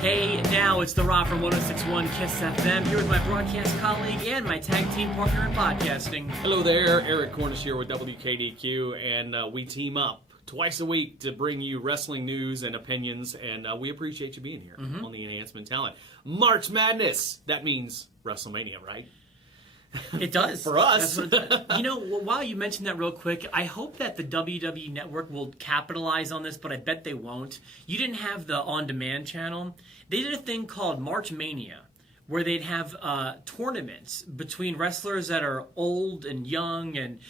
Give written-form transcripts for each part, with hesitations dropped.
Hey, now it's The Raw from 106.1 KISS FM, here with my broadcast colleague and my tag team partner in podcasting. Hello there, Eric Cornish here with WKDQ, and we team up twice a week to bring you wrestling news and opinions, and we appreciate you being here on the Enhancement Talent. March Madness, that means WrestleMania, right? It does. For us. That's what it does. You know, while you mentioned that real quick, I hope that the WWE Network will capitalize on this, but I bet they won't. You didn't have the on-demand channel. They did a thing called March Mania, where they'd have tournaments between wrestlers that are old and young and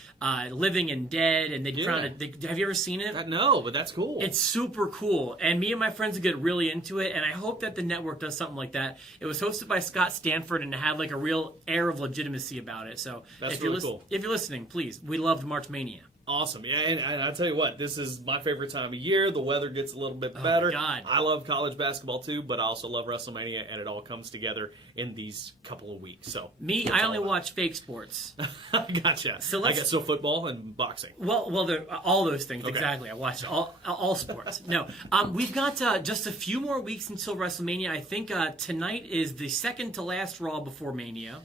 living and dead, and they'd crown it. Have you ever seen it? No, but that's cool. It's super cool, and me and my friends would get really into it, and I hope that the network does something like that. It was hosted by Scott Stanford, and it had like a real air of legitimacy about it. So that's if really cool. If you're listening, please, we love March Mania. Awesome. Yeah, and I tell you what, this is my favorite time of year. The weather gets a little bit better. Oh, God. I love college basketball too, but I also love WrestleMania, and it all comes together in these couple of weeks. So I only watch fake sports. Gotcha. So I guess football and boxing. Well, all those things, okay. Exactly. I watch all sports. No, we've got just a few more weeks until WrestleMania. I think tonight is the second to last Raw before Mania.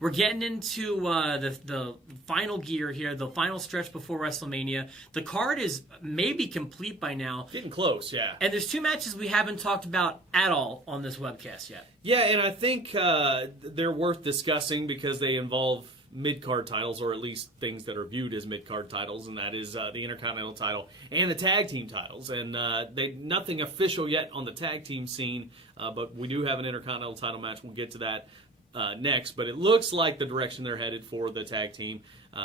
We're getting into the final gear here, the final stretch before WrestleMania. The card is maybe complete by now. Getting close, yeah. And there's two matches we haven't talked about at all on this webcast yet. Yeah, and I think they're worth discussing because they involve mid-card titles, or at least things that are viewed as mid-card titles, and that is the Intercontinental Title and the Tag Team titles. And nothing official yet on the tag team scene, but we do have an Intercontinental Title match. We'll get to that next, but it looks like the direction they're headed for the tag team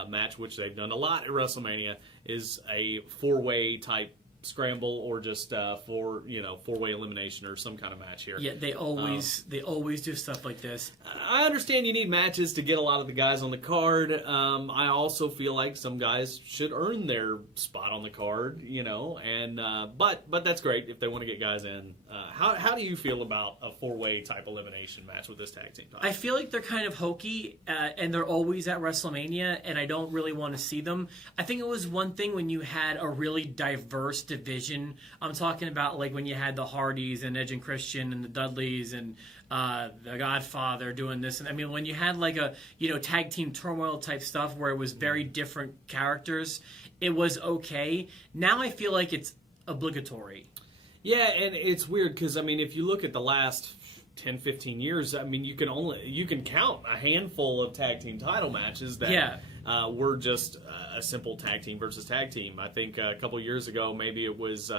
match, which they've done a lot at WrestleMania, is a four-way type scramble, or just four-way elimination or some kind of match here. Yeah, they always do stuff like this. I understand you need matches to get a lot of the guys on the card. I also feel like some guys should earn their spot on the card, and but that's great if they want to get guys in. How do you feel about a four-way type elimination match with this tag team title? I feel like they're kind of hokey, and they're always at WrestleMania, and I don't really want to see them. I think it was one thing when you had a really diverse division. I'm talking about like when you had the Hardys and Edge and Christian and the Dudleys and the Godfather doing this. And I mean, when you had like a tag team turmoil type stuff where it was very different characters, it was okay. Now I feel like it's obligatory. Yeah, and it's weird because I mean, if you look at the last 10, 15 years, I mean, you can count a handful of tag team title matches that were just a simple tag team versus tag team. I think a couple years ago, maybe it was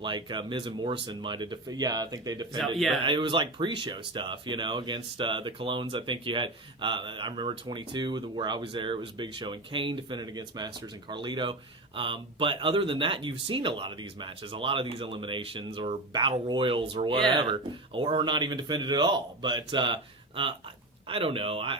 Miz and Morrison might have I think they defended. But it was like pre-show stuff, against the Colognes. I think you had, I remember 22, where I was there, it was Big Show and Kane defended against Masters and Carlito. But other than that, you've seen a lot of these matches, a lot of these eliminations or battle royals or whatever, or not even defended at all. But I don't know.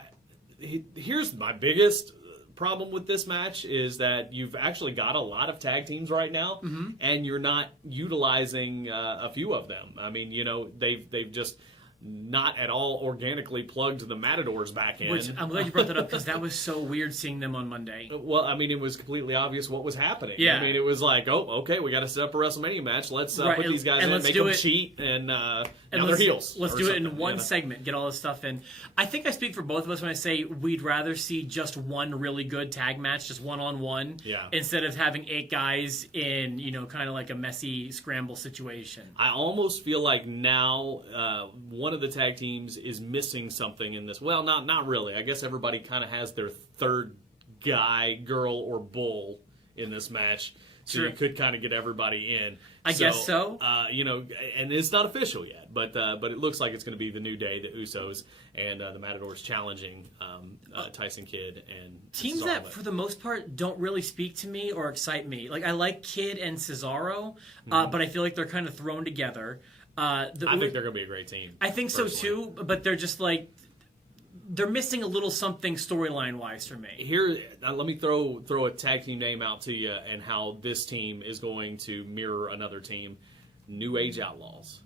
Here's my biggest problem with this match is that you've actually got a lot of tag teams right now, and you're not utilizing a few of them. I mean, they've just not at all organically plugged the Matadors back in. Which I'm glad you brought that up, because that was so weird seeing them on Monday. Well, I mean, it was completely obvious what was happening. Yeah. I mean, it was like, oh, okay, we got to set up a WrestleMania match. Let's put these guys in, make them cheat, and now they're heels. Let's do it in one segment, get all this stuff in. I think I speak for both of us when I say we'd rather see just one really good tag match, just one-on-one, instead of having 8 guys in, kind of like a messy scramble situation. I almost feel like now one of the tag teams is missing something in this. Well, not really. I guess everybody kind of has their third guy, girl, or bull in this match. So you could kind of get everybody in. I guess so. And it's not official yet, but it looks like it's going to be the New Day, the Usos, and the Matadors challenging Tyson Kidd and teams Cesaro. That, for the most part, don't really speak to me or excite me. Like, I like Kidd and Cesaro, but I feel like they're kind of thrown together. I think they're going to be a great team. I think so too, but they're just like, they're missing a little something storyline-wise for me. Here, let me throw a tag team name out to you and how this team is going to mirror another team. New Age Outlaws.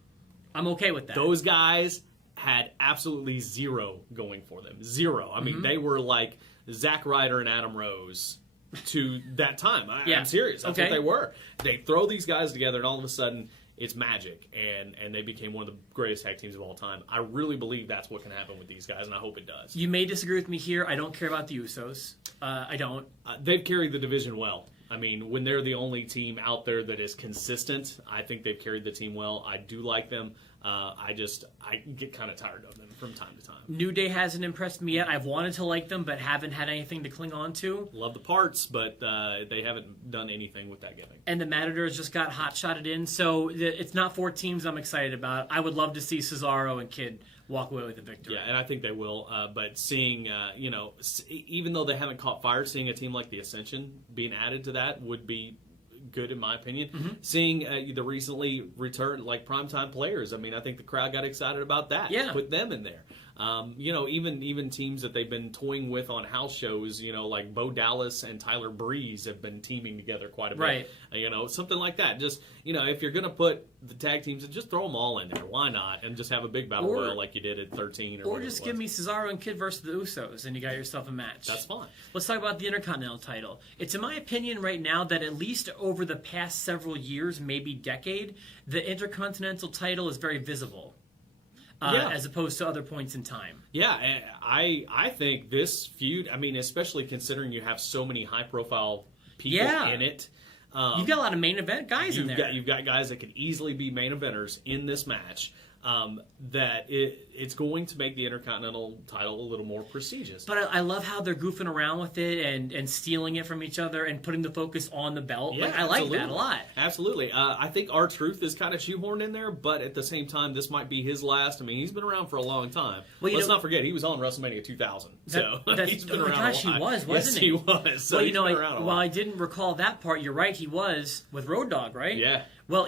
I'm okay with that. Those guys had absolutely zero going for them. Zero. I mean, they were like Zack Ryder and Adam Rose to that time. I'm serious. That's what they were. They throw these guys together, and all of a sudden, it's magic, and they became one of the greatest tag teams of all time. I really believe that's what can happen with these guys, and I hope it does. You may disagree with me here. I don't care about the Usos. I don't. They've carried the division well. I mean, when they're the only team out there that is consistent, I think they've carried the team well. I do like them. I get kind of tired of them from time to time. New Day hasn't impressed me yet. I've wanted to like them, but haven't had anything to cling on to. Love the parts, but they haven't done anything with that gimmick. And the Matadors just got hot-shotted in, so it's not 4 teams I'm excited about. I would love to see Cesaro and Kidd walk away with a victory. Yeah, and I think they will. But seeing, even though they haven't caught fire, seeing a team like the Ascension being added to that would be good in my opinion. Mm-hmm. Seeing the recently returned primetime players, I mean, I think the crowd got excited about that. Yeah. Put them in there. Even teams that they've been toying with on house shows, like Bo Dallas and Tyler Breeze have been teaming together quite a bit. Right. Something like that. Just, if you're going to put the tag teams, just throw them all in there. Why not? And just have a big battle royal like you did at 13. Or just give me Cesaro and Kidd versus the Usos, and you got yourself a match. That's fine. Let's talk about the Intercontinental title. It's in my opinion right now that at least over the past several years, maybe decade, the Intercontinental title is very visible. As opposed to other points in time. Yeah, I think this feud, I mean, especially considering you have so many high-profile people in it. You've got a lot of main event guys in there. You've got guys that could easily be main eventers in this match. That it's going to make the Intercontinental title a little more prestigious. But I love how they're goofing around with it and stealing it from each other and putting the focus on the belt. Yeah, I like that a lot. Absolutely. I think R-Truth is kind of shoehorned in there, but at the same time, this might be his last. I mean, he's been around for a long time. Well, Let's not forget, he was on WrestleMania 2000. He's been around a lot. He was, wasn't he? Yes, he was. So while I didn't recall that part, you're right, he was with Road Dogg, right? Yeah. Well,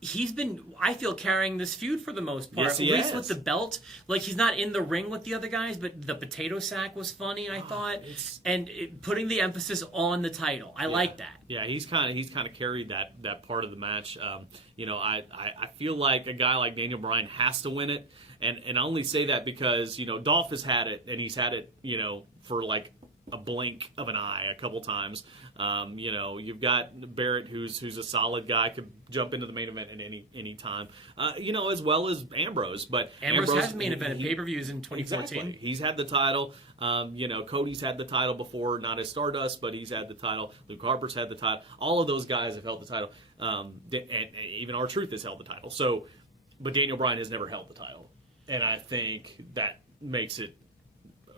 he's been, I feel, carrying this feud for the most part. Yes, he at least has. with the belt. He's not in the ring with the other guys, but the potato sack was funny, I thought. And putting the emphasis on the title. I like that. Yeah, he's kind of carried that part of the match. I feel like a guy like Daniel Bryan has to win it. And I only say that because, Dolph has had it, and he's had it, for a blink of an eye a couple times. You've got Barrett, who's a solid guy, could jump into the main event at any time. As well as Ambrose. But Ambrose has main event at pay-per-views in 2014. Exactly. He's had the title. Cody's had the title before, not as Stardust, but he's had the title. Luke Harper's had the title. All of those guys have held the title, and even R-Truth has held the title. So, but Daniel Bryan has never held the title, and I think that makes it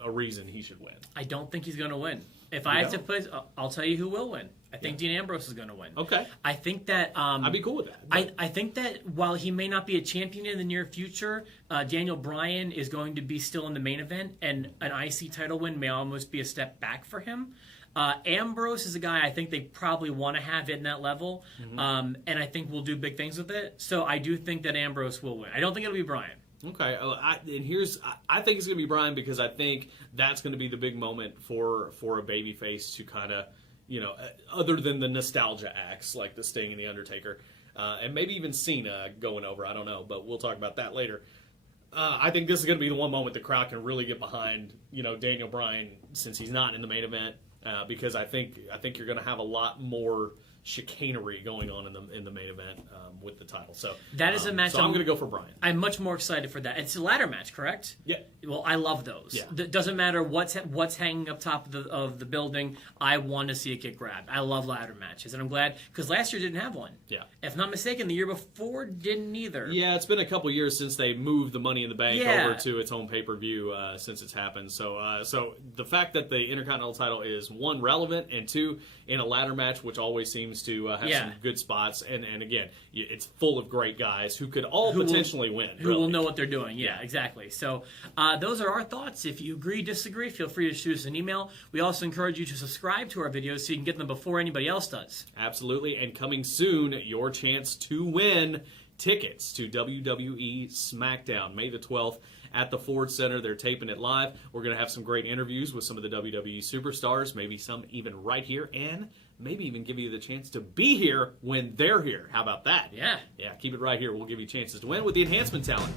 a reason he should win. I don't think he's going to win. If I have to put, I'll tell you who will win. I think Dean Ambrose is going to win. Okay. I think that I'd be cool with that. I think that while he may not be a champion in the near future, Daniel Bryan is going to be still in the main event, and an IC title win may almost be a step back for him. Ambrose is a guy I think they probably want to have in that level, and I think we'll do big things with it. So I do think that Ambrose will win. I don't think it'll be Bryan. Okay, I think it's going to be Bryan because I think that's going to be the big moment for a babyface to kind of, other than the nostalgia acts like the Sting and the Undertaker, and maybe even Cena going over. I don't know, but we'll talk about that later. I think this is going to be the one moment the crowd can really get behind, Daniel Bryan since he's not in the main event, because I think you're going to have a lot more chicanery going on in the main event with the title. So that is a match. So I'm going to go for Bryan. I'm much more excited for that. It's a ladder match, correct? Yeah. Well, I love those. Yeah. It doesn't matter what's hanging up top of the building. I want to see it get grabbed. I love ladder matches, and I'm glad because last year didn't have one. Yeah. If not mistaken, the year before didn't either. Yeah, it's been a couple years since they moved the Money in the Bank over to its own pay-per-view since it's happened. So the fact that the Intercontinental title is, one, relevant, and two, in a ladder match, which always seems to have some good spots, and again, it's full of great guys who could all potentially win. Who will know what they're doing. Yeah, exactly. So those are our thoughts. If you agree, disagree, feel free to shoot us an email. We also encourage you to subscribe to our videos so you can get them before anybody else does. Absolutely. And coming soon, your chance to win tickets to WWE SmackDown, May the 12th at the Ford Center. They're taping it live. We're going to have some great interviews with some of the WWE superstars, maybe some even right here, and maybe even give you the chance to be here when they're here. How about that? Yeah. Yeah, keep it right here. We'll give you chances to win with the Enhancement talent.